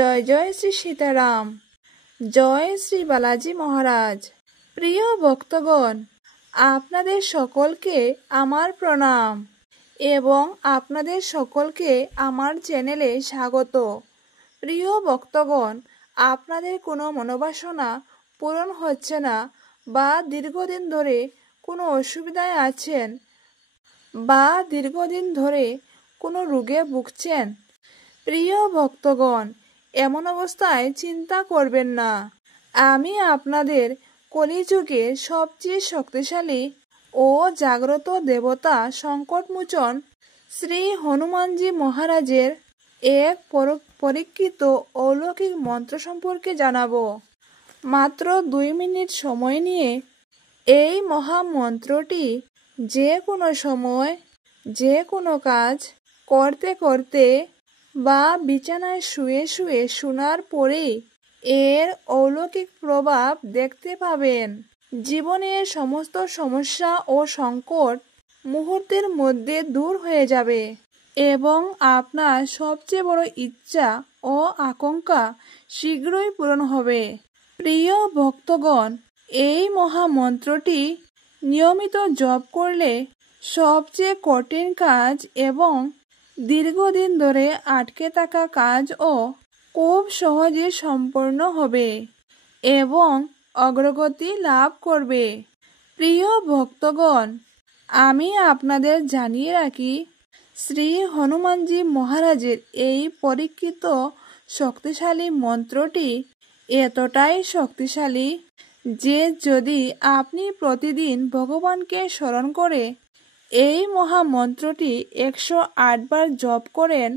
জয় জয় শ্রী সীতারাম, জয় শ্রী বালাজি মহারাজ। প্রিয় ভক্তগণ, আপনাদের সকলকে আমার প্রণাম এবং আপনাদের সকলকে আমার চ্যানেলে স্বাগত। প্রিয় ভক্তগণ, আপনাদের কোনো মনোবাসনা পূরণ হচ্ছে না বা দীর্ঘদিন ধরে কোনো অসুবিধায় আছেন বা দীর্ঘদিন ধরে কোনো রোগে ভুগছেন, প্রিয় ভক্তগণ, এমন অবস্থায় চিন্তা করবেন না। আমি আপনাদের কলিযুগে সবচেয়ে শক্তিশালী ও জাগ্রত দেবতা সংকটমোচন শ্রী হনুমানজি মহারাজের এক পরীক্ষিত অলৌকিক মন্ত্র সম্পর্কে জানাবো। মাত্র 2 মিনিট সময় নিয়ে এই মহামন্ত্রটি যে কোনো সময় যে কোনো কাজ করতে করতে বা বিছানায় শুয়ে শুয়ে শোনার পরেই এর অলৌকিক প্রভাব দেখতে পাবেন। জীবনের সমস্ত সমস্যা ও সংকট মুহূর্তের মধ্যে দূর হয়ে যাবে এবং আপনার সবচেয়ে বড় ইচ্ছা ও আকাঙ্ক্ষা শীঘ্রই পূরণ হবে। প্রিয় ভক্তগণ, এই মহামন্ত্রটি নিয়মিত জপ করলে সবচেয়ে কঠিন কাজ এবং দীর্ঘদিন ধরে আটকে থাকা কাজও খুব সহজে সম্পন্ন হবে এবং অগ্রগতি লাভ করবে। প্রিয় ভক্তগণ, আমি আপনাদের জানিয়ে রাখি, শ্রী হনুমানজি মহারাজের এই পরীক্ষিত শক্তিশালী মন্ত্রটি এতটাই শক্তিশালী যে যদি আপনি প্রতিদিন ভগবানকে স্মরণ করে এই মহামন্ত্রটি 108 বার জপ করেন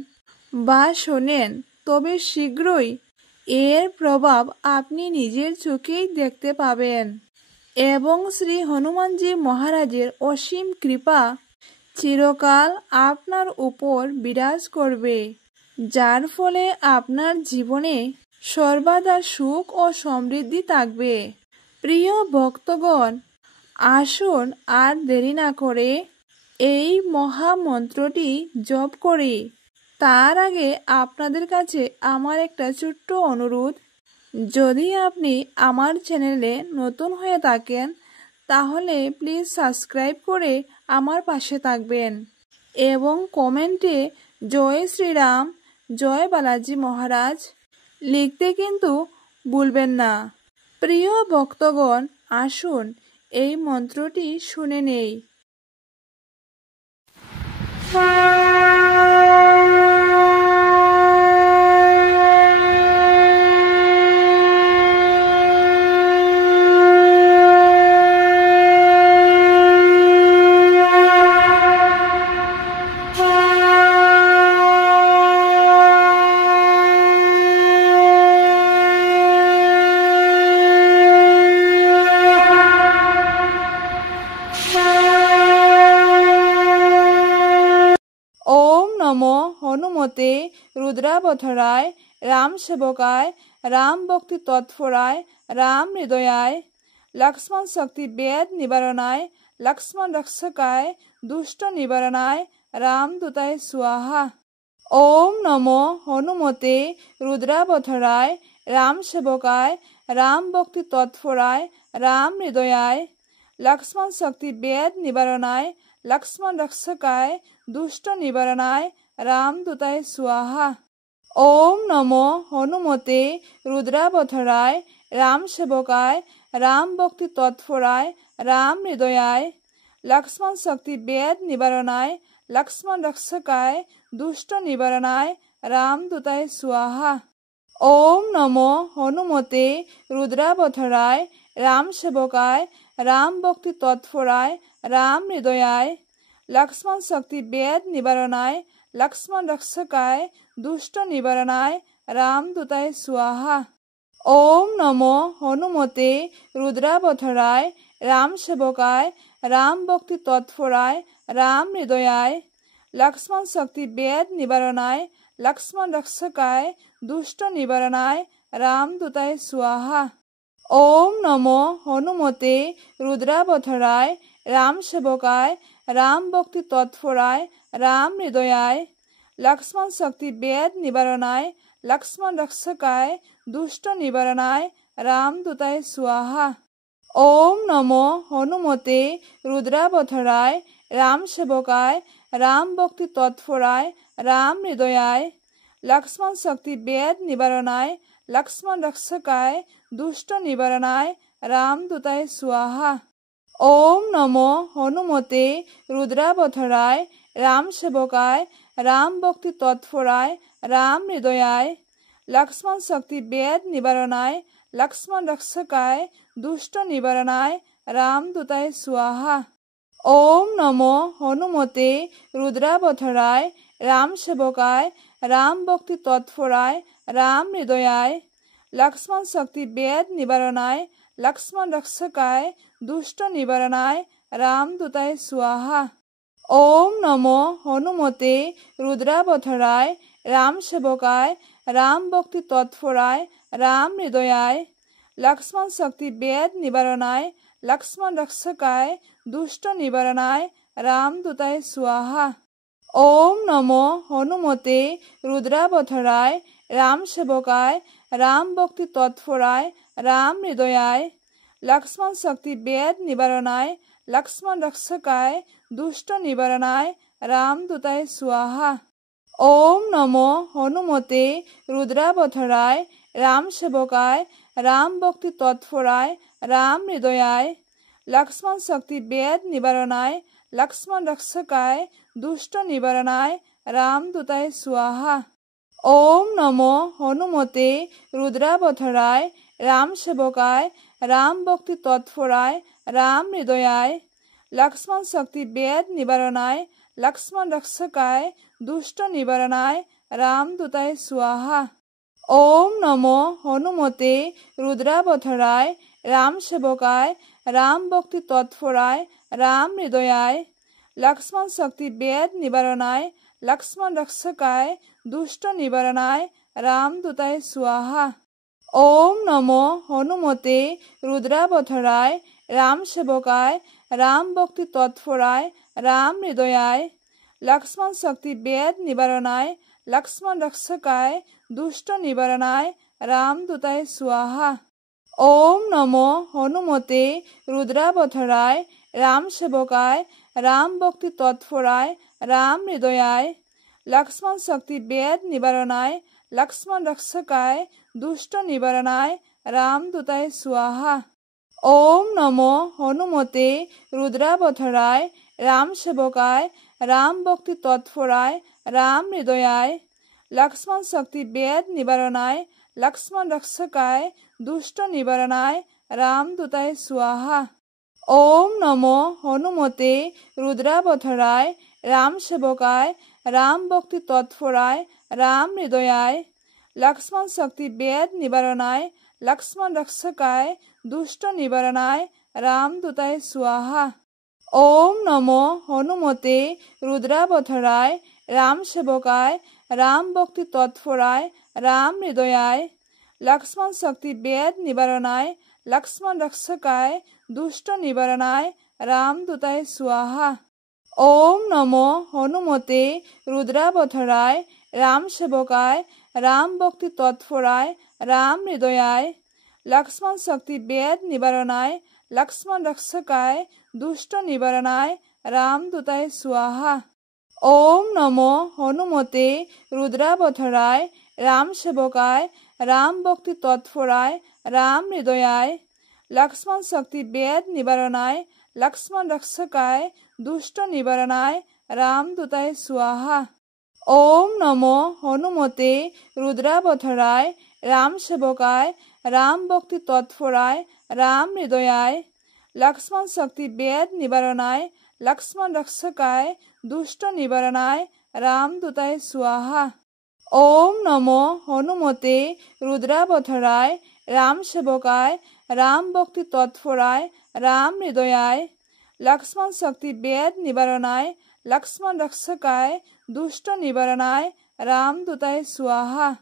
বা শোনেন, তবে শীঘ্রই এর প্রভাব আপনি নিজের চোখেই দেখতে পাবেন এবং শ্রী হনুমানজি মহারাজের অসীম কৃপা চিরকাল আপনার উপর বিরাজ করবে, যার ফলে আপনার জীবনে সর্বদা সুখ ও সমৃদ্ধি থাকবে। প্রিয় ভক্তগণ, আসুন আর দেরি না করে এই মহামন্ত্রটি জপ করি। তার আগে আপনাদের কাছে আমার একটা ছোট্ট অনুরোধ, যদি আপনি আমার চ্যানেলে নতুন হয়ে থাকেন তাহলে প্লিজ সাবস্ক্রাইব করে আমার পাশে থাকবেন এবং কমেন্টে জয় শ্রীরাম, জয় বালাজি মহারাজ লিখতে কিন্তু ভুলবেন না। প্রিয় ভক্তগণ, আসুন এই মন্ত্রটি শুনে নেই। ओम नमो हनुमते रुद्रावताराय राम सेवकाय राम भक्ति तत्पराय राम हृदयाय लक्ष्मण शक्ति वेद निवारणाय लक्ष्मण रक्षकाय दुष्ट निवारणाय राम दूताय स्वाहा। ओम नमो हनुमते रुद्रावताराय राम सेवकाय राम भक्ति तत्पराय राम हृदयाय लक्ष्मण शक्ति वेद निवारणाय लक्ष्मण रक्षकाय दुष्ट निवारणाय राम दूताय स्वाहा। ओम नमो हनुमते रुद्रावताराय राम सेवकाय राम भक्ति तत्पराय राम हृदयाय लक्ष्मण शक्ति वेद निवारणाय लक्ष्मण रक्षकाय दुष्ट निवारणाय राम दूताय स्वाहा। ओम नमो हनुमते रुद्रावताराय राम सेवकाय राम भक्ति तत्पराय राम हृदयाय लक्ष्मण शक्ति वेद निवारणाय लक्ष्मण रक्षकाय दुष्ट निवारणाय राम दूताय स्वाहा। ओम नमो हनुमते रुद्रावताराय राम सेवकाय राम भक्ति तत्पराय राम हृदयाय लक्ष्मण शक्ति वेद निवारणाय लक्ष्मण रक्षकाय दुष्ट निवारणाय राम दूताय स्वाहा। ओम नमो हनुमते रुद्रावताराय राम सेवकाय राम भक्ति तत्पराय राम हृदयाय लक्ष्मण शक्ति वेद निवारणाय लक्ष्मण रक्षकाय दुष्ट निवारणाय रामदूताय स्वाहा। ओम नमो हनुमते रुद्रावताराय राम सेवकाय राम भक्ति तत्पराय राम हृदयाय लक्ष्मण शक्ति वेद निवारणाय लक्ष्मण रक्षकाय दुष्ट निवारणाय रामदूताय स्वाहा। ओम नमो हनुमते रुद्रावताराय राम सेवकाय राम भक्ति तत्पराय राम हृदयाय लक्ष्मण शक्ति वेद निवारणाय लक्ष्मण रक्षकाय दुष्ट निवारणाय रामदूताय स्वाहा। ओम नमो हनुमते रुद्रावताराय राम सेवकाय राम भक्ति तत्पराय राम हृदयाय लक्ष्मण शक्ति वेद निवारणाय लक्ष्मण रक्षकाय दुष्ट निवारणाय रामदूताय स्वाहा। ओम नमो हनुमते रुद्रावताराय राम सेवकाय राम भक्ति तत्पराय राम हृदयाय लक्ष्मण शक्ति वेद निवारणाय लक्ष्मण रक्षकाय दुष्ट निवारणाय रामदूताय स्वाहा। ओम नमो हनुमते रुद्रावताराय राम सेवकाय राम भक्ति तत्पराय राम हृदयाय लक्ष्मण शक्ति वेद निवारणाय लक्ष्मण रक्षकाय दुष्ट निवारणाय रामदूताय स्वाहा। ओम नमो हनुमते रुद्रावताराय राम सेवकाय राम भक्ति तत्पराय राम हृदयाय लक्ष्मण शक्ति वेद निवारणाय लक्ष्मण रक्षकाय दुष्ट निवारणाय रामदूताय स्वाहा। ओम नमो हनुमते रुद्रावताराय राम सेवकाय राम भक्ति तत्पराय राम हृदयाय लक्ष्मण शक्ति वेद निवारणाय लक्ष्मण रक्षकाय दुष्ट निवारणाय रामदूताय स्वाहा। ओम नमो हनुमते रुद्रावताराय राम सेवकाय राम भक्ति तत्पराय राम हृदयाय लक्ष्मण शक्ति वेद निवारणाय लक्ष्मण रक्षकाय दुष्ट निवारणाय रामदूताय स्वाहा। ओम नमो हनुमते रुद्रावताराय राम सेवकाय राम भक्ति तत्पराय राम हृदयाय लक्ष्मण शक्ति वेद निवारणाय लक्ष्मण रक्षकाय दुष्ट निवारणाय रामदूताय स्वाहा। ओम नमो हनुमते रुद्रावताराय राम सेवकाय राम भक्ति तत्पराय राम हृदयाय लक्ष्मण शक्ति वेद निवारणाय लक्ष्मण रक्षकाय दुष्ट निवारणाय रामदूताय स्वाहा। ओम नमो हनुमते रुद्रावताराय राम सेवकाय राम भक्ति तत्पराय राम हृदयाय लक्ष्मण शक्ति वेद निवारणाय लक्ष्मण रक्षकाय दुष्ट निवारणाय रामदूताय स्वाहा। ओम नमो हनुमते रुद्रावताराय राम सेवकाय राम भक्ति तत्पराय राम हृदयाय लक्ष्मण शक्ति वेद निवारणाय लक्ष्मण रक्षकाय दुष्ट निवारणाय रामदूताय स्वाहा। ओम नमो हनुमते रुद्रावताराय राम सेवकाय राम भक्ति तत्पराय राम हृदयाय लक्ष्मण शक्ति वेद निवारणाय लक्ष्मण रक्षकाय दुष्ट निवारणाय रामदूताय स्वाहा। ओम नमो हनुमते रुद्रावताराय राम सेवकाय राम भक्ति तत्पराय राम हृदयाय लक्ष्मण शक्ति वेद निवारणाय लक्ष्मण रक्षकाय दुष्ट निवारणाय रामदूताय स्वाहा। ओम नमो हनुमते रुद्रावताराय राम सेवकाय राम भक्ति तत्पराय राम हृदयाय लक्ष्मण शक्ति वेद निवारणाय लक्ष्मण रक्षकाय दुष्ट निवारणाय रामदूताय स्वाहा। ओम नमो हनुमते रुद्रावताराय राम सेवकाय राम भक्ति तत्पराय राम हृदयाय लक्ष्मण शक्ति वेद निवारणाय लक्ष्मण रक्षकाय दुष्ट निवारणाय रामदूताय स्वाहा। ओम नमो हनुमते रुद्रावताराय राम सेवकाय राम भक्ति तत्पराय राम हृदयाय लक्ष्मण शक्ति वेद निवारणाय लक्ष्मण रक्षकाय दुष्ट निवारणाय रामदूताय स्वाहा।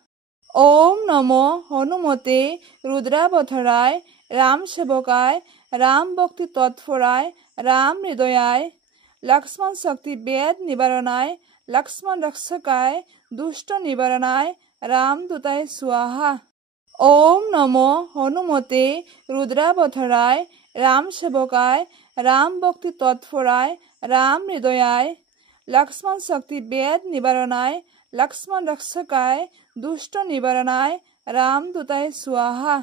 ओम नमो हनुमते रुद्रावताराय राम सेवकाय राम भक्ति तत्पराय राम हृदयाय लक्ष्मण शक्ति वेद निवारणाय लक्ष्मण रक्षकाय दुष्ट निवारणाय रामदूताय स्वाहा। ओम नमो हनुमते रुद्रावताराय राम सेवकाय राम भक्ति तत्पराय राम हृदयाय लक्ष्मण शक्ति वेद निवारणाय लक्ष्मण रक्षकाय दुष्ट निवारणाय रामदूताय स्वाहा।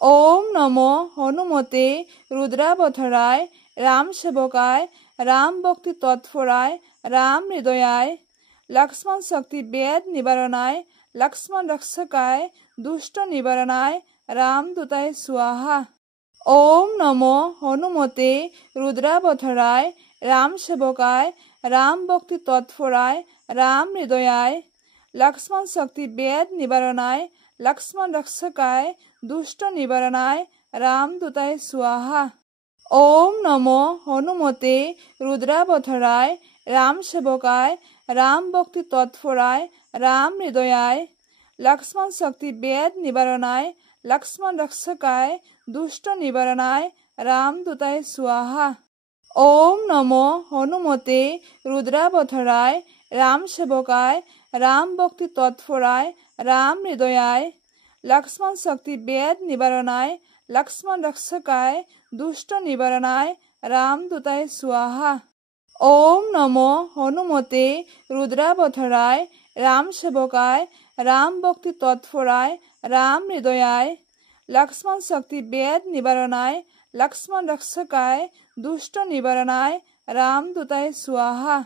ओम नमो हनुमते रुद्रावताराय राम सेवकाय राम भक्ति तत्पराय राम हृदयाय लक्ष्मण शक्ति वेद निवारणाय लक्ष्मण रक्षकाय दुष्ट निवारणाय रामदूताय स्वाहा। ओम नमो हनुमते रुद्रावताराय राम सेवकाय राम भक्ति तत्पराय राम हृदयाय लक्ष्मण शक्ति वेद निवारणाय लक्ष्मण रक्षकाय दुष्ट निवारणाय रामदूताय स्वाहा। ओम नमो हनुमते रुद्रावताराय राम सेवकाय राम भक्ति तत्पराय राम हृदयाय लक्ष्मण शक्ति वेद निवारणाय लक्ष्मण रक्षकाय दुष्ट निवारणाय रामदूताय स्वाहा। ओम नमो हनुमते रुद्रावताराय राम सेवकाय राम भक्ति तत्पराय राम हृदयाय लक्ष्मण शक्ति वेद निवारणाय लक्ष्मण रक्षकाय दुष्ट निवारणाय रामदूताय स्वाहा। ओम नमो हनुमते रुद्रावताराय राम सेवकाय राम भक्ति तत्पराय राम हृदयाय लक्ष्मण शक्ति वेद निवारणाय लक्ष्मण रक्षकाय दुष्ट निवारणाय रामदूताय स्वाहा।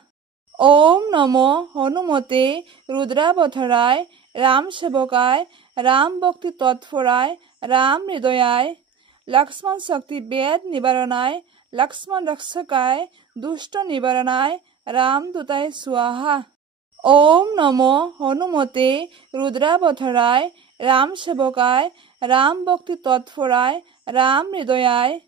ओम नमो हनुमते रुद्रावताराय राम सेवकाय राम भक्ति तत्पराय राम हृदयाय लक्ष्मण शक्ति वेद निवारणाय लक्ष्मण रक्षकाय दुष्ट निवारणाय रामदूताय स्वाहा। ओम नमो हनुमते रुद्रावताराय राम सेवकाय राम भक्ति तत्पराय राम हृदयाय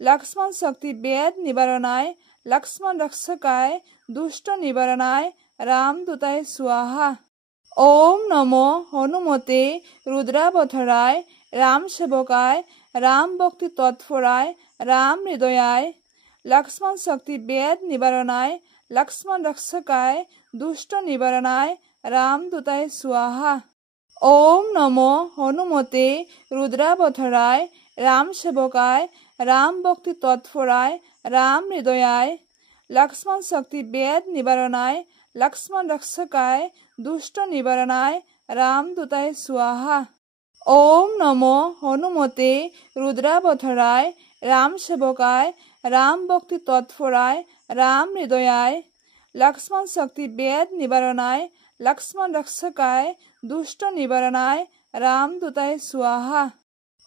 लक्ष्मण शक्ति वेद निवारणाय लक्ष्मण रक्षकाय दुष्ट निवारणाय रामदूताय स्वाहा। ओम नमो हनुमते रुद्रावताराय राम सेवकाय राम भक्ति तत्पराय राम हृदयाय लक्ष्मण शक्ति वेद निवारणाय लक्ष्मण रक्षकाय दुष्ट निवारणाय रामदूताय स्वाहा। ओम नमो हनुमते रुद्रावताराय राम सेवकाय राम भक्ति तत्पराय राम हृदयाय लक्ष्मण शक्ति वेद निवारणाय लक्ष्मण रक्षकाय दुष्ट निवारणाय रामदूताय स्वाहा। ओम नमो हनुमते रुद्रावताराय राम सेवकाय राम भक्ति तत्पराय राम हृदयाय लक्ष्मण शक्ति वेद निवारणाय लक्ष्मण रक्षकाय दुष्ट निवारणाय रामदूताय स्वाहा।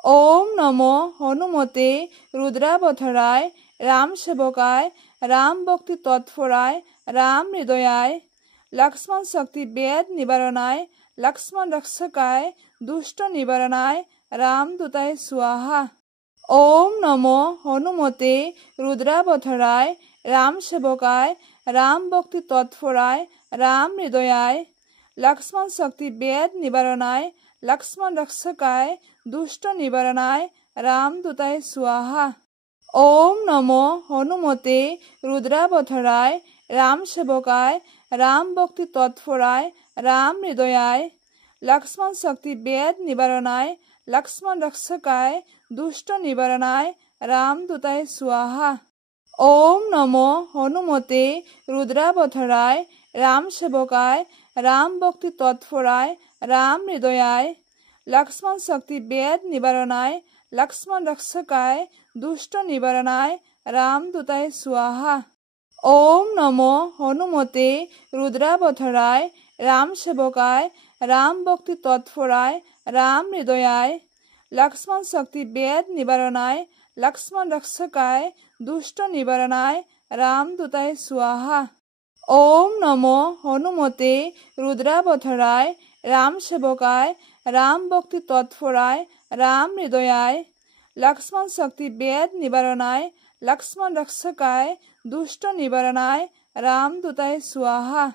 ओम नमो हनुमते रुद्रावताराय राम सेवकाय राम भक्ति तत्पराय राम हृदयाय लक्ष्मण शक्ति वेद निवारणाय लक्ष्मण रक्षकाय दुष्ट निवारणाय रामदूताय स्वाहा। ओम नमो हनुमते रुद्रावताराय राम सेवकाय राम भक्ति तत्पराय राम हृदयाय लक्ष्मण शक्ति वेद निवारणाय लक्ष्मण रक्षकाय दुष्ट निवारणाय रामदूताय स्वाहा। ओम नमो हनुमते रुद्रावताराय राम सेवकाय राम भक्ति तत्पराय राम हृदयाय लक्ष्मण शक्ति वेद निवारणाय लक्ष्मण रक्षकाय दुष्ट निवारणाय रामदूताय स्वाहा। ओम नमो हनुमते रुद्रावताराय राम सेवकाय राम भक्ति तत्पराय राम हृदयाय लक्ष्मण शक्ति वेद निवारणाय लक्ष्मण रक्षकाय दुष्ट निवारणाय रामदूताय स्वाहा। ओम नमो हनुमते रुद्रावताराय राम सेवकाय राम भक्ति तत्पराय राम हृदयाय लक्ष्मण शक्ति वेद निवारणाय लक्ष्मण रक्षकाय दुष्ट निवारणाय रामदूताय स्वाहा। ओम नमो हनुमते रुद्रावताराय राम सेवकाय राम भक्ति तत्पराय राम हृदयाय लक्ष्मण शक्ति वेद निवारणाय लक्ष्मण रक्षकाय दुष्ट निवारणाय रामदूताय स्वाहा।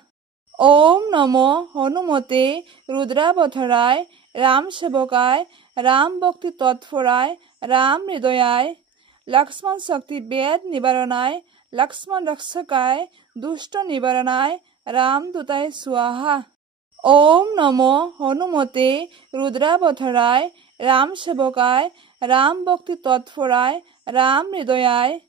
ओम नमो हनुमते रुद्रावताराय राम सेवकाय राम भक्ति तत्पराय राम हृदयाय लक्ष्मण शक्ति वेद निवारणाय लक्ष्मण रक्षकाय दुष्ट निवारणाय रामदूताय स्वाहा। ओम नमो हनुमते रुद्रावताराय राम सेवकाय राम भक्ति तत्पराय राम हृदयाय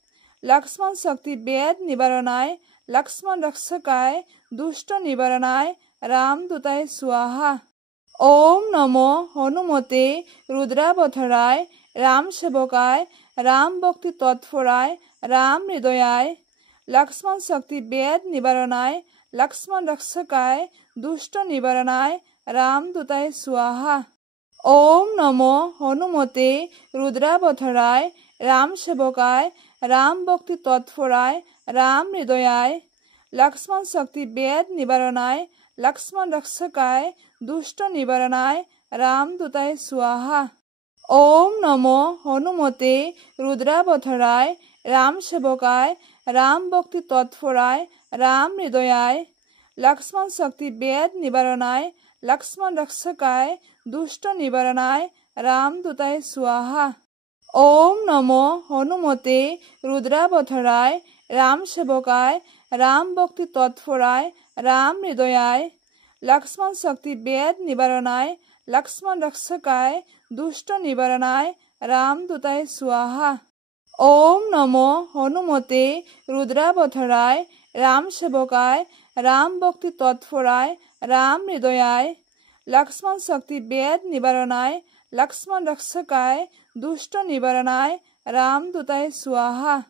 लक्ष्मण शक्ति वेद निवारणाय लक्ष्मण रक्षकाय दुष्ट निवारणाय राम दूताय स्वाहा। ओम नमो हनुमते रुद्रावताराय राम सेवकाय राम भक्ति तत्पराय राम हृदयाय लक्ष्मण शक्ति वेद निवारणाय लक्ष्मण रक्षकाय दुष्ट निवारणाय राम दूताय स्वाहा। ओम नमो हनुमते रुद्रावताराय राम सेवकाय राम भक्ति तत्पराय राम हृदयाय लक्ष्मण शक्ति वेद निवारणाय लक्ष्मण रक्षकाय दुष्ट निवारणाय राम दूताय स्वाहा। ओम नमो हनुमते रुद्रावताराय राम सेवकाय राम भक्ति तत्पराय राम हृदयाय लक्ष्मण शक्ति वेद निवारणाय लक्ष्मण रक्षकाय दुष्ट निवारणाय राम दूताय स्वाहा। ओम नमो हनुमते रुद्रावताराय राम सेवकाय राम भक्ति तत्पराय राम हृदयाय लक्ष्मण शक्ति वेद निवारणाय लक्ष्मण रक्षकाय दुष्ट निवारणाय राम दूताय स्वाहा। ओम नमो हनुमते रुद्रावताराय राम सेवकाय राम भक्ति तत्पराय राम हृदयाय लक्ष्मण शक्ति वेद निवारणाय लक्ष्मण रक्षकाय दुष्ट निवारणाय राम दूताय स्वाहा।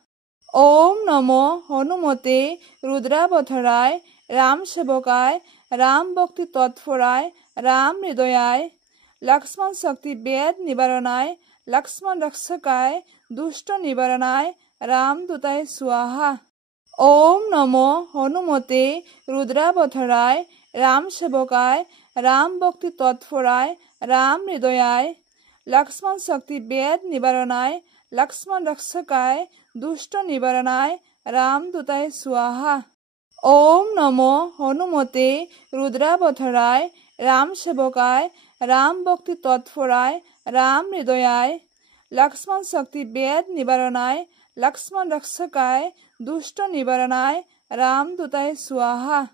ओम नमो हनुमते रुद्रावताराय राम सेवकाय राम भक्ति तत्पराय राम हृदयाय लक्ष्मण शक्ति वेद निवारणाय लक्ष्मण रक्षकाय दुष्ट निवारणाय राम दूताय स्वाहा। ओम नमो हनुमते रुद्रावताराय राम सेवकाय राम भक्ति तत्पराय राम हृदयाय लक्ष्मण शक्ति वेद निवारणाय लक्ष्मण रक्षकाय दुष्ट निवारणाय राम दूताय स्वाहा। ओम नमो हनुमते रुद्रावताराय राम सेवकाय राम भक्ति तत्पराय राम हृदयाय लक्ष्मण शक्ति वेद निवारणाय लक्ष्मण रक्षकाय दुष्ट निवारणाय राम दूताय स्वाहा।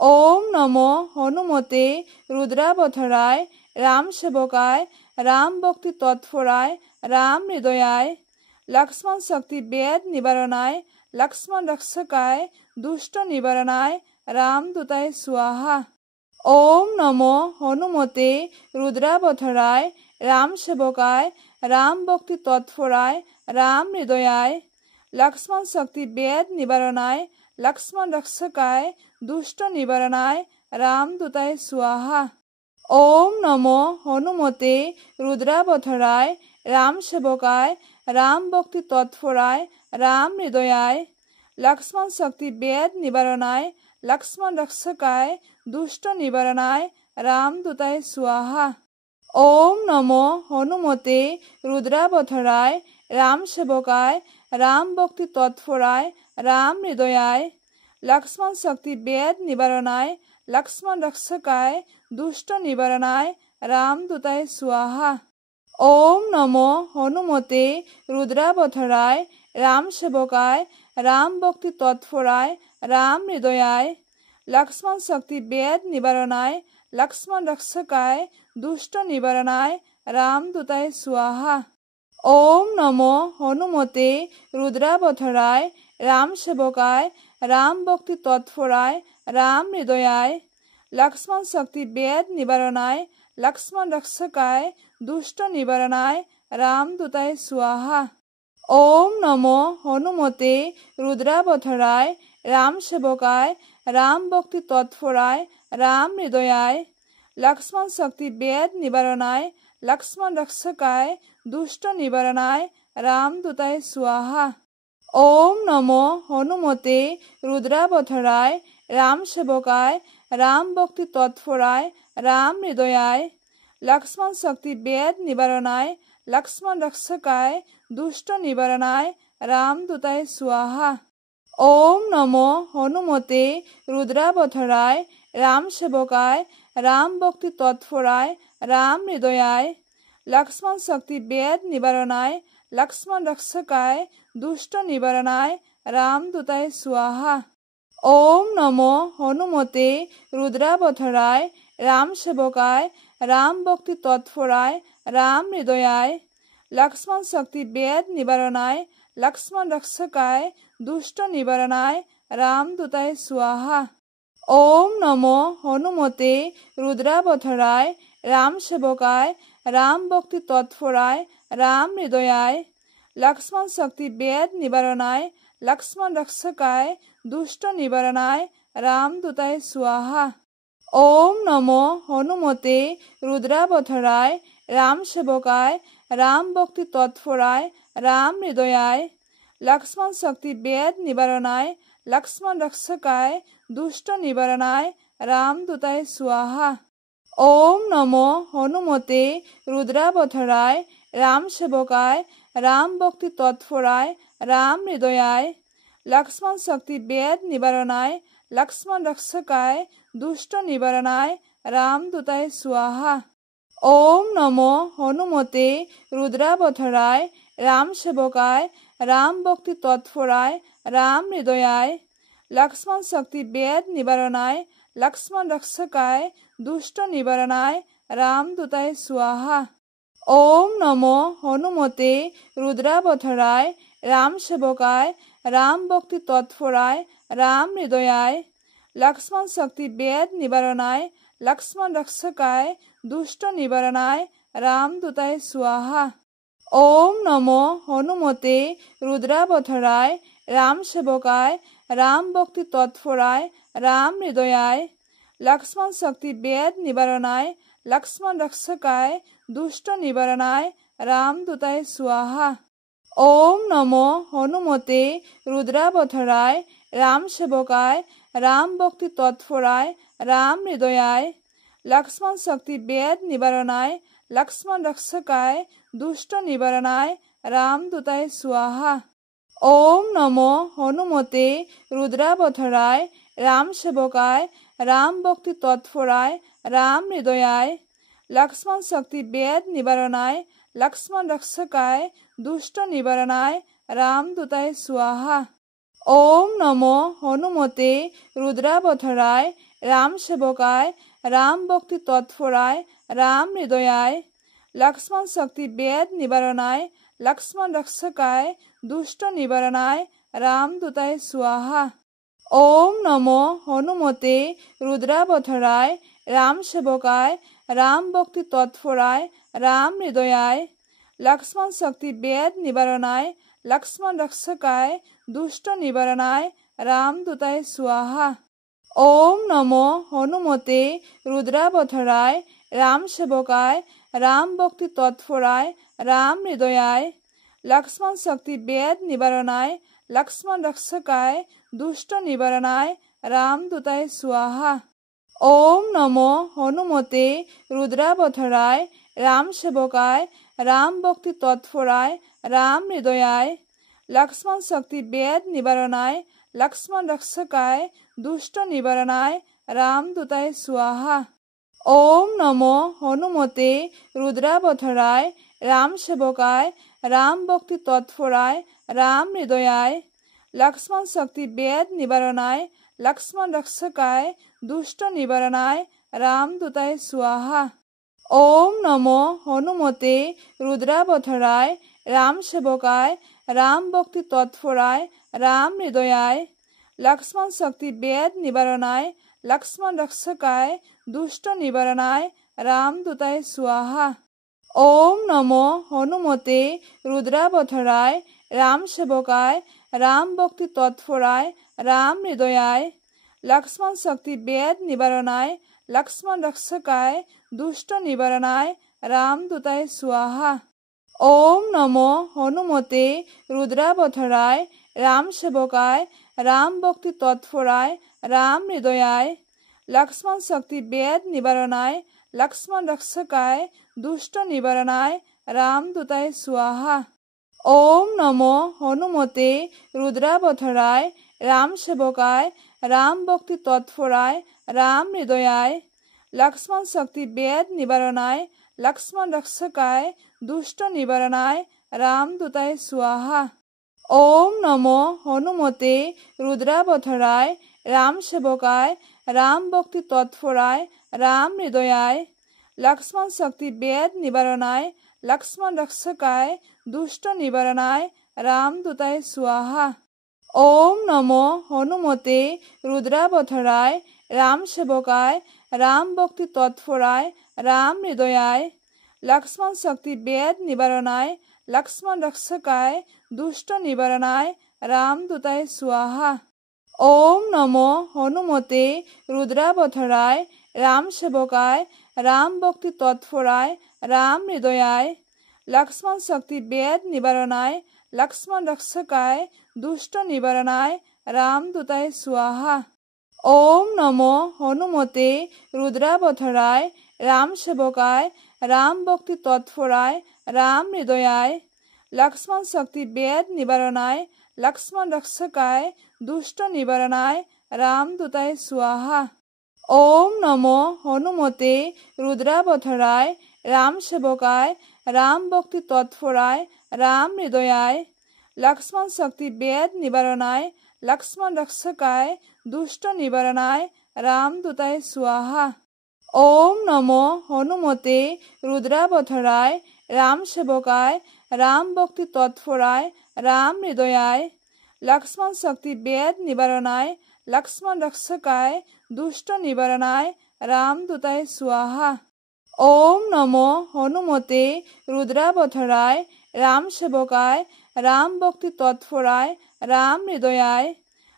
ओम नमो हनुमते रुद्रावताराय राम सेवकाय राम भक्ति तत्पराय राम हृदयाय लक्ष्मण शक्ति वेद निवारणाय लक्ष्मण रक्षकाय दुष्ट निवारणाय राम दूताय स्वाहा। ओम नमो हनुमते रुद्रावताराय राम सेवकाय राम भक्ति तत्पराय राम हृदयाय लक्ष्मण शक्ति वेद निवारणाय लक्ष्मण रक्षकाय दुष्ट निवारणाय राम दूताय स्वाहा। ओम नमो हनुमते रुद्रावताराय राम सेवकाय राम भक्ति तत्पराय राम हृदयाय लक्ष्मण शक्ति वेद निवारणाय लक्ष्मण रक्षकाय दुष्ट निवारणाय राम दूताय स्वाहा। ओम नमो हनुमते रुद्रावताराय राम सेवकाय राम भक्ति तत्पराय राम हृदयाय लक्ष्मण शक्ति वेद निवारणाय लक्ष्मण रक्षकाय दुष्ट निवारणाय राम दूताय स्वाहा। ओम नमो हनुमते रुद्रावताराय राम सेवकाय राम भक्ति तत्पराय राम हृदयाय लक्ष्मण शक्ति वेद निवारणाय लक्ष्मण रक्षकाय दुष्ट निवारणाय राम दूताय स्वाहा। ओम नमो हनुमते रुद्रावताराय राम सेवकाय राम भक्ति तत्पराय राम हृदयाय लक्ष्मण शक्ति वेद निवारणाय लक्ष्मण रक्षकाय दुष्ट निवारणाय राम दूताय स्वाहा। ओम नमो हनुमते रुद्रावताराय राम सेवकाय राम भक्ति तत्पराय राम हृदयाय लक्ष्मण शक्ति वेद निवारणाय लक्ष्मण रक्षकाय दुष्ट निवारणाय राम दूताय स्वाहा। ओम नमो हनुमते रुद्रावताराय राम सेवकाय राम भक्ति तत्पराय राम हृदयाय लक्ष्मण शक्ति वेद निवारणाय लक्ष्मण रक्षकाय दुष्ट निवारणाय राम दूताय स्वाहा। ओम नमो हनुमते रुद्रावताराय राम सेवकाय राम भक्ति तत्पराय राम हृदयाय लक्ष्मण शक्ति वेद निवारणाय लक्ष्मण रक्षकाय दुष्ट निवारणाय राम दूताय स्वाहा। ओम नमो हनुमते रुद्रावताराय রাম সেবকায় রাম ভক্তি তৎপরায় রাম হৃদয়ায় লক্ষ্মণ শক্তি বেদ নিবারণায় লক্ষ্মণ রক্ষকায় দুষ্ট নিবারণায় রাম দূতায় স্বাহা। ওম নমো হনুমতে রুদ্রাবতারায় রাম সেবকায় রাম ভক্তি তৎপরায় রাম হৃদয়ায় লক্ষ্মণ শক্তি বেদ নিবারণায় লক্ষ্মণ রক্ষকায় দুষ্ট নিবারণায় রাম দূতায় স্বাহা। ওম নমো হনুমতে রুদ্রাবতারায় রাম সেবকায় রাম ভক্তি তৎপরায় রাম হৃদয়ায় লক্ষ্মণ শক্তি বেদ নিবারণায় লক্ষ্মণ রক্ষকায় দুষ্ট নিবারণায় রাম দূতায় স্বাহা। ওম নমো হনুমতে রুদ্রাবতারায় রাম সেবকায় রাম ভক্তি তৎপরায় রাম হৃদয়ায় লক্ষ্মণ শক্তি বেদ নিবারণায় লক্ষ্মণ রক্ষকায় দুষ্ট নিবারণায় রাম দূতায় স্বাহা। ওম নমো হনুমতে রুদ্রাবতারায় রাম সেবকায় রাম ভক্তি তৎপরায় রাম হৃদয়ায় লক্ষ্মণ শক্তি বেদ নিবারণায় লক্ষ্মণ রক্ষকায় দুষ্ট নিবারণায় রাম দূতায় স্বাহা। ওম নমো হনুমতে রুদ্রাবতারায় রাম সেবকায় রাম ভক্তি তৎপরায় রাম হৃদয়ায় লক্ষ্মণ শক্তি বেদ নিবারণায় লক্ষ্মণ রক্ষকায় দুষ্ট নিবারণায় রাম দূতায় স্বাহা। ওম নমো হনুমতে রুদ্রাবতারায় রাম সেবকায় রাম ভক্তি তৎপরায় রাম হৃদয়ায় লক্ষ্মণ শক্তি বেদ নিবারণায় লক্ষ্মণ রক্ষকায় দুষ্ট নিবারণায় রাম দূতায় স্বাহা। ওম নমো হনুমতে রুদ্রাবতারায় রাম সেবকায় রাম ভক্তি তৎপরায় রাম হৃদয়ায় লক্ষ্মণ শক্তি বেদ নিবারণায় লক্ষ্মণ রক্ষকায় দুষ্ট নিবারণায় রাম দূতায় স্বাহা। ওম নমো হনুমতে রুদ্রাবতারায় রাম সেবকায় রাম ভক্তি তৎপরায় রাম হৃদয়ায় লক্ষ্মণ শক্তি বেদ নিবারণায় লক্ষ্মণ রক্ষকায় দুষ্ট নিবারণায় রাম দূতায় স্বাহা। ওম নমো হনুমতে রুদ্রাবতারায় রাম সেবকায় রাম ভক্তি তৎপরায় রাম হৃদয়ায় লক্ষ্মণ শক্তি বেদ নিবারণায় লক্ষ্মণ রক্ষকায় দুষ্ট নিবারণায় রাম দূতায় স্বাহা। ওম নমো হনুমতে রুদ্রাবতারায় রাম সেবকায় রাম ভক্তি তৎপরায় রাম হৃদয়ায় লক্ষ্মণ শক্তি বেদ নিবারণায় লক্ষ্মণ রক্ষকায় দুষ্ট নিবারণায় রাম দূতায় স্বাহা। ওম নমো হনুমতে রুদ্রাবতারায় রাম সেবকায় রাম ভক্তি তৎপরায় রাম হৃদয়ায় লক্ষ্মণ শক্তি বেদ নিবারণায় লক্ষ্মণ রক্ষকায় দুষ্ট নিবারণায় রাম দূতায় স্বাহা। ওম নমো হনুমতে রুদ্রাবতারায় রাম সেবকায় রাম ভক্তি তৎপরায় রাম হৃদয়ায় লক্ষ্মণ শক্তি বেদ নিবারণায় লক্ষ্মণ রক্ষকায় দুষ্ট নিবারণায় রাম দূতায় স্বাহা। ওম নমো হনুমতে রুদ্রাবতারায় রাম সেবকায় রাম ভক্তি তৎপরায় রাম হৃদয়ায় লক্ষ্মণ শক্তি বেদ নিবারণায় লক্ষ্মণ রক্ষকায় দুষ্ট নিবারণায় রাম দূতায় স্বাহা। ওম নমো হনুমতে রুদ্রাবতারায় রাম সেবকায় রাম ভক্তি তৎপরায় রাম হৃদয়ায় লক্ষ্মণ শক্তি বেদ নিবারণায় লক্ষ্মণ রক্ষকায় দুষ্ট নিবারণায় রাম দূতায় স্বাহা। ওম নমো হনুমতে রুদ্রাবতারায় রাম সেবকায় রাম ভক্তি তৎপরায় রাম হৃদয়ায় লক্ষ্মণ শক্তি বেদ নিবারণায় লক্ষ্মণ রক্ষকায় দুষ্ট নিবারণায় রাম দূতায় স্বাহা। ওম নমো হনুমতে রুদ্রাবতারায় রাম সেবকায় রাম ভক্তি তৎপরায় রাম হৃদয়ায় লক্ষ্মণ শক্তি বেদ নিবারণায় লক্ষ্মণ রক্ষকায় দুষ্ট নিবারণায় রাম দূতায় স্বাহা। ওম নমো হনুমতে রুদ্রাবতারায় রাম সেবকায় রাম ভক্তি তৎপরায় রাম হৃদয়ায় লক্ষ্মণ শক্তি বেদ নিবারণায় লক্ষ্মণ রক্ষকায় দুষ্ট নিবারণায় রাম দূতায় স্বাহা। ওম নমো হনুমতে রুদ্রাবতারায় রাম সেবকায় রাম ভক্তি তৎপরায় রাম হৃদয়ায় লক্ষ্মণ শক্তি বেদ নিবারণায় লক্ষ্মণ রক্ষকায় দুষ্ট নিবারণায় রামদূতায় স্বাহা। ওম নমো হনুমতে রুদ্রাবতারায় রাম সেবকায় রাম ভক্তি তৎপরায় রাম হৃদয়ায় লক্ষ্মণ শক্তি বেদ নিবারণায় লক্ষ্মণ রক্ষকায় দুষ্ট নিবারণায় রামদূতায় স্বাহা। ওম নমো হনুমতে রুদ্রাবতারায় রাম সেবকায় রাম ভক্তি তৎপরায় রাম হৃদয়ায় লক্ষ্মণ শক্তি বেদ নিবারণায় লক্ষ্মণ রক্ষকায় দুষ্ট নিবারণায় রামদূতায় স্বাহা। ওম নমো হনুমতে রুদ্রাবতারায় রাম সেবকায় রাম ভক্তি তৎপরায় রাম হৃদয়ায় লক্ষ্মণ শক্তি বেদ নিবারণায় লক্ষ্মণ রক্ষকায় দুষ্ট নিবারণায় রামদূতায় স্বাহা। ওম নমো হনুমতে রুদ্রাবতারায় রাম সেবকায় রাম ভক্তি তৎপরায় রাম হৃদয়ায় লক্ষ্মণ শক্তি বেদ নিবারণায় লক্ষ্মণ রক্ষকায় দুষ্ট নিবারণায় রামদূতায় স্বাহা। ওম নমো হনুমতে রুদ্রাবতারায় রাম সেবকায় রাম ভক্তি তৎপরায় রাম হৃদয়ায় লক্ষ্মণ শক্তি বেদ নিবারণায় লক্ষ্মণ রক্ষকায় দুষ্ট নিবারণায় রামদূতায় স্বাহা। ওম নমো হনুমতে রুদ্রাবতারায় রাম সেবকায় রাম ভক্তি তৎপরায় রাম হৃদয়ায়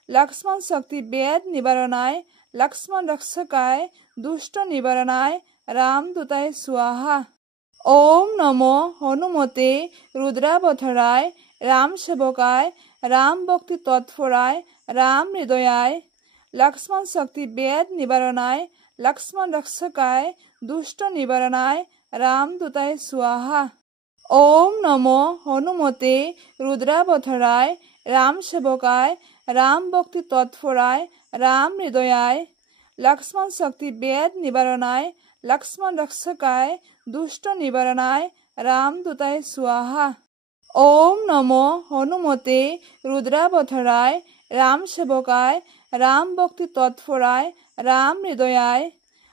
লক্ষ্মণ শক্তি বেদ নিবারণায় লক্ষ্মণ রক্ষকায় দুষ্ট নিবারণায় রামদূতায় স্বাহা। ওম নমো হনুমতে রুদ্রাবতারায় রাম সেবকায় রাম ভক্তি তৎপরায় রাম হৃদয়ায় লক্ষ্মণ শক্তি বেদ নিবারণায় লক্ষ্মণ রক্ষকায় দুষ্ট নিবারণায় রামদূতায় স্বাহা। ওম নমো হনুমতে রুদ্রাবতারায় রাম সেবকায় রাম ভক্তি তৎপরায় রাম হৃদয়ায় লক্ষ্মণ শক্তি বেদ নিবারণায় লক্ষ্মণ রক্ষকায় দুষ্ট নিবারণায় রামদূতায় স্বাহা। ওম নমো হনুমতে রুদ্রাবতারায় রাম সেবকায় রাম ভক্তি তৎপরায় রাম হৃদয়ায়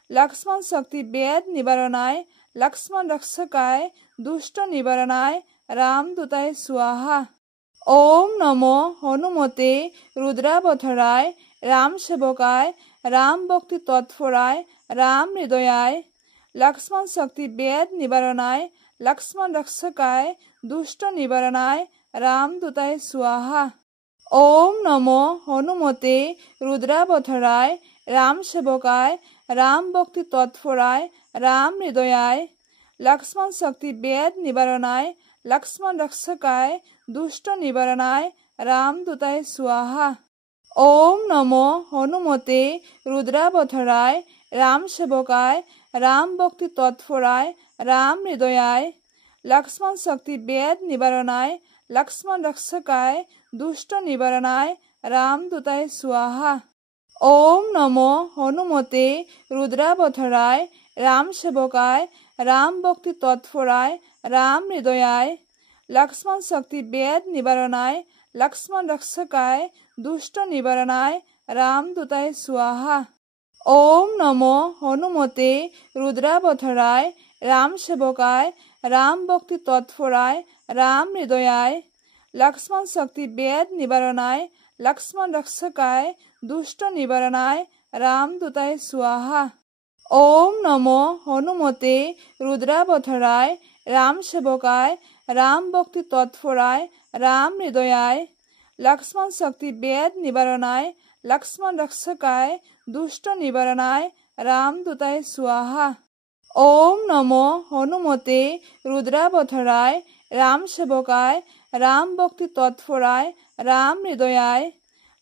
লক্ষ্মণ শক্তি বেদ নিবারণায় লক্ষ্মণ রক্ষকায় দুষ্ট নিবারণায় রামদূতায় স্বাহা। ওম নমো হনুমতে রুদ্রাবতারায় রাম সেবকায় রাম ভক্তি তৎপরায় রাম হৃদয়ায় লক্ষ্মণ শক্তি বেদ নিবারণায় লক্ষ্মণ রক্ষকায় দুষ্ট নিবারণায় রামদূতায় স্বাহা। ওম নমো হনুমতে রুদ্রাবতারায় রাম সেবকায় রাম ভক্তি তৎপরায় রাম হৃদয়ায় লক্ষ্মণ শক্তি বেদ নিবারণায় লক্ষ্মণ রক্ষকায় দুষ্ট নিবারণায় রামদূতায় স্বাহা। ওম নমো হনুমতে রুদ্রাবতারায় রাম সেবকায় রাম ভক্তি তৎপরায় রাম হৃদয়ায় লক্ষ্মণ শক্তি বেদ নিবারণায় লক্ষ্মণ রক্ষকায় দুষ্ট নিবারণায় রামদূতায় স্বাহা। ওম নমো হনুমতে রুদ্রাবতারায় রাম সেবকায় রাম ভক্তি তৎপরায় রাম হৃদয়ায় লক্ষ্মণ শক্তি বেদ নিবারণায় লক্ষ্মণ রক্ষকায় দুষ্ট নিবারণায় রামদূতায় স্বাহা। ওম নমো হনুমতে রুদ্রাবতারায় রাম সেবকায় রাম ভক্তি তৎপরায় রাম হৃদয়ায় লক্ষ্মণ শক্তি বেদ নিবারণায় লক্ষ্মণ রক্ষকায় দুষ্ট নিবারণায় রামদূতায় স্বাহা। ওম নমো হনুমতে রুদ্রাবতারায় রাম সেবকায় রাম ভক্তি তৎপরায় রাম হৃদয়ায় লক্ষ্মণ শক্তি বেদ নিবারণায় লক্ষ্মণ রক্ষকায় দুষ্ট নিবারণায় রামদূতায় স্বাহা। ওম নমো হনুমতে রুদ্রাবতারায় রাম সেবকায় রাম ভক্তি তৎপরায় রাম হৃদয়ায়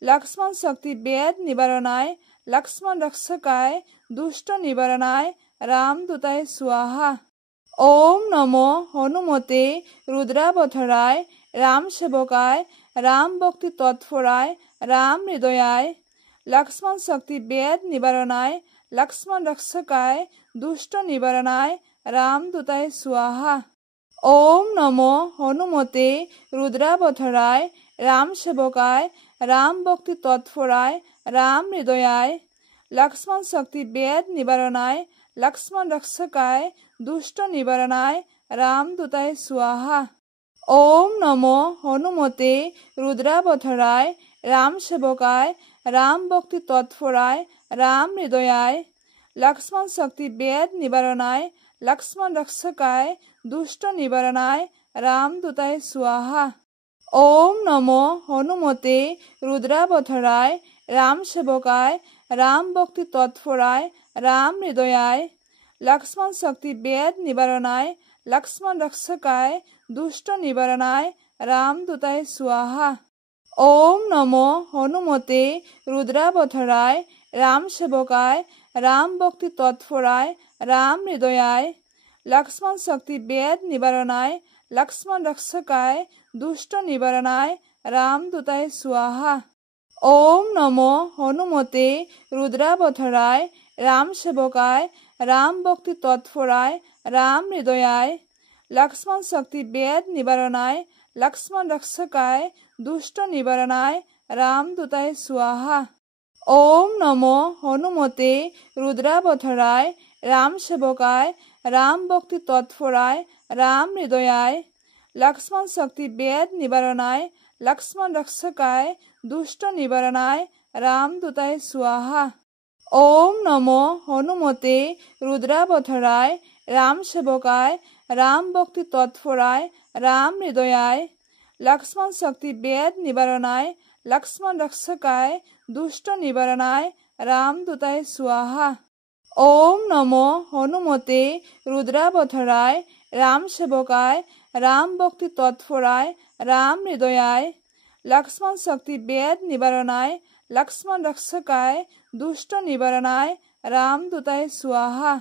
লক্ষ্মণ শক্তি বেদ নিবারণায় লক্ষ্মণ রক্ষকায় দুষ্ট নিবারণায় রামদূতায় স্বাহা। ওম নমো হনুমতে রুদ্রাবতারায় রাম সেবকায় রাম ভক্তি তৎপরায় রাম হৃদয়ায় লক্ষ্মণ শক্তি বেদ নিবারণায় লক্ষ্মণ রক্ষকায় দুষ্ট নিবারণায় রামদূতায় স্বাহা। ওম নমো হনুমতে রুদ্রাবতারায় রাম সেবকায় রাম ভক্তি তৎপরায় রাম হৃদয়ায় लक्ष्मण शक्ति वेद निवारणाय लक्ष्मण रक्षकाय दुष्ट निवारणाय रामदूताय स्वाहा। ओम नमो हनुमते रुद्रावताराय राम सेवकाय राम भक्ति तत्पराय राम हृदयाय लक्ष्मण शक्ति वेद निवारणाय लक्ष्मण रक्षकाय दुष्ट निवारणाय रामदूताय स्वाहा। ओम नमो हनुमते रुद्रावताराय राम सेवकाय राम भक्ति तत्पराय राम हृदयाय लक्ष्मण शक्ति वेद निवारणाय लक्ष्मण रक्षकाय दुष्ट निवारणाय रामदूताय स्वाहा। ओम नमो हनुमते रुद्रावताराय राम सेवकाय राम भक्ति तत्पराय राम हृदयाय लक्ष्मण शक्ति वेद निवारणाय लक्ष्मण रक्षकाय दुष्ट निवारणाय रामदूताय स्वाहा। ओम नमो हनुमते रुद्रावताराय राम सेवकाय राम भक्ति तत्पराय राम हृदयाय लक्ष्मण शक्ति वेद निवारणाय लक्ष्मण रक्षकाय दुष्ट निवारणाय रामदूताय स्वाहा। ओम नमो हनुमते रुद्रावताराय राम सेवकाय राम भक्ति तत्पराय राम हृदयाय लक्ष्मण शक्ति वेद निवारणाय लक्ष्मण रक्षकाय दुष्ट निवारणाय रामदूताय स्वाहा। ओम नमो हनुमते रुद्रावताराय राम सेवकाय राम भक्ति तत्पराय राम हृदयाय लक्ष्मण शक्ति वेद निवारणाय लक्ष्मण रक्षकाय दुष्ट निवारणाय रामदूताय स्वाहा। ओम नमो हनुमते रुद्रावताराय राम सेवकाय राम भक्ति तत्पराय राम हृदयाय लक्ष्मण शक्ति वेद निवारणाय लक्ष्मण रक्षकाय दुष्ट निवारणाय रामदूताय स्वाहा।